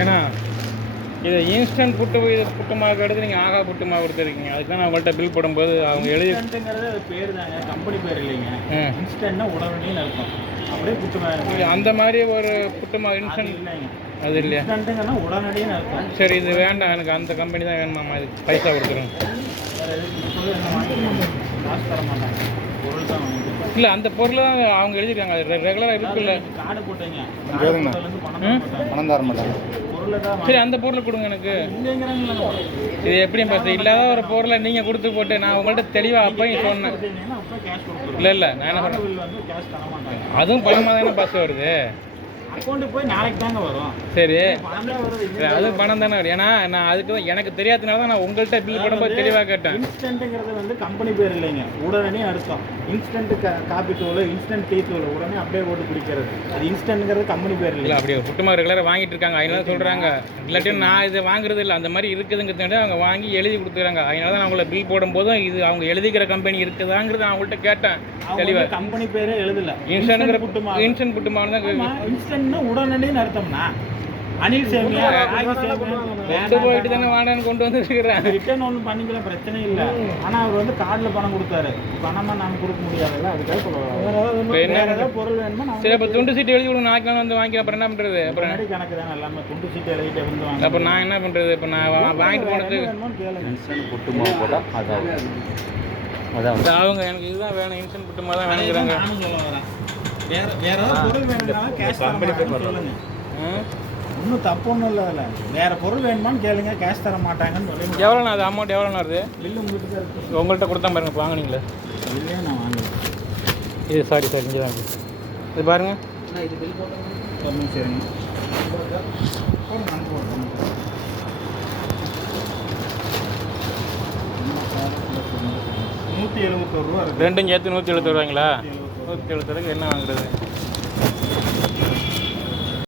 ஏன்னா இது இன்ஸ்டன்ட் புட்டு மாவு எடுத்து நீங்கள் ஆகா புட்டு மாவு கொடுத்துருக்கீங்க. அதுக்கு தான் நான் உங்கள்கிட்ட பில் போடும்போது அவங்க இன்ஸ்டன்ட்டுங்கிறது பேர் தாங்க, கம்பெனி பேர் இல்லைங்க. இன்ஸ்டன்ட்னா உடனடின்னு இருக்கும். அப்படியே புட்டு மாவு அந்த மாதிரி ஒரு புட்டு மாவு இன்ஸ்டன்ட் இல்லைங்க. அது இல்லையா? இன்ஸ்டன்ட்டுங்கன்னா உடனடின்னு இருக்கும். சரி, இது வேண்டாம், எனக்கு அந்த கம்பெனி தான் வேணுமாம்மா. இது பைசா கொடுத்துருங்க. காசு தர மாட்டாங்க, பொருள் தான் வாங்கிட்டு. இல்லை, அந்த பொருள் தான் அவங்க எழுதிருக்காங்க. அது ரெகுலராக இருக்குல்ல. கார்டு போட்டீங்க, பணம் தர மாட்டாங்க. சரி, அந்த பொருள் கொடுங்க எனக்கு. இது எப்படியும் பார்த்து இல்லாத ஒரு பொருளை நீங்கள் கொடுத்து போட்டு நான் உங்கள்கிட்ட தெளிவாக அப்பையும் சொன்னேன். இல்லை நான் என்ன சொன்னேன், அதுவும் பணமாக தானே பஸ் வருது. அக்கௌண்ட்டு போய் நாளைக்கு தாங்க வரும். சரி, அதுவும் பணம் தானே வரும். ஏன்னா நான் அதுக்கு தான் எனக்கு தெரியாதனால தான் நான் உங்கள்கிட்ட பில் பண்ணும்போது தெளிவாக கேட்டேன். இன்ஸ்டன்ட்டுங்கிறது கம்பெனி பேர் இல்லைங்க, உடனே அர்த்தம். இன்ஸ்டன்ட் காபி தூள், இன்ஸ்டன்ட் டீ தூள் உடனே அப்படியே போட்டு குடிக்கிறது. அது இன்ஸ்டன்ட்ங்கிறது கம்பெனி பேர் இல்லை. அப்படி ஒரு புட்டு மாவு ரெகுலராக வாங்கிட்டு இருக்காங்க, அதனால சொல்கிறாங்க. இல்லாட்டியும் நான் இதை வாங்குறது இல்லை. அந்த மாதிரி இருக்குதுங்கிறத அவங்க வாங்கி எழுதி கொடுத்துறாங்க. அதனால தான் நான் உங்களை பில் போடும்போதும் இது அவங்க எழுதிக்கிற கம்பெனி இருக்குதாங்கிறது நான் அவங்கள்ட்ட கேட்டேன் தெளிவாக. கம்பெனி பேரே எழுதல. இன்ஸ்டன்ட் புட்டு மாவு தான் உடனடின்னு அர்த்தம்னா அனில் சேமியா கொண்டு போயிட்டு தானே வாடான்னு கொண்டு வந்துருக்கிறேன். ரிட்டர்ன் ஒன்றும் பண்ணிக்கலாம், பிரச்சனை இல்லை. ஆனால் அவர் கார்டில் பணம் கொடுத்தாரு, பணமாக நாங்கள் கொடுக்க முடியாதுல்ல. அதுக்காக சொல்லுவாங்க வேறு ஏதாவது பொருள் வேணுமா. சரி, அப்போ துண்டு சீட்டு எழுதி கொடுங்க, நாளைக்கு வந்து வாங்கி. அப்புறம் என்ன பண்ணுறது? அப்புறம் கணக்கு தான் எல்லாமே துண்டு சீட்டு எழுதிட்டு வந்து வாங்க. அப்போ நான் என்ன பண்ணுறது? இப்போ நான் வாங்கிட்டு போனது புட்டு மாவு போட்டால் அதான் அவங்க எனக்கு இதுதான் வேணும், இன்ஸ்டன்ட் புட்டு மாவு தான் வேணுங்கிறாங்க. வேற ஏதாவது பொருள் வேணும்னா கேஷ் சொல்லுங்க, ஒன்றும் தப்பு ஒன்றும் இல்லை. அதில் வேறு பொருள் வேணுமான்னு கேளுங்க, கேஷ் தர மாட்டாங்கன்னு சொல்லி. எவ்வளோண்ணா அது அமௌண்ட்? எவ்வளோண்ணா வருது? பில்லு உங்களுக்கு உங்கள்கிட்ட கொடுத்தா பாருங்க, இப்போ வாங்கினீங்களே. இல்லையே நான் வாங்குவேன். இது சாரி இங்கே தான் இது பாருங்கள். இது பில் போட்டோம் சரிங்க. 171 ரூபா. ரெண்டும் சேர்த்து 171 ரூபாய்ங்களா? 170 ரூபாய்க்கு என்ன வாங்குறது?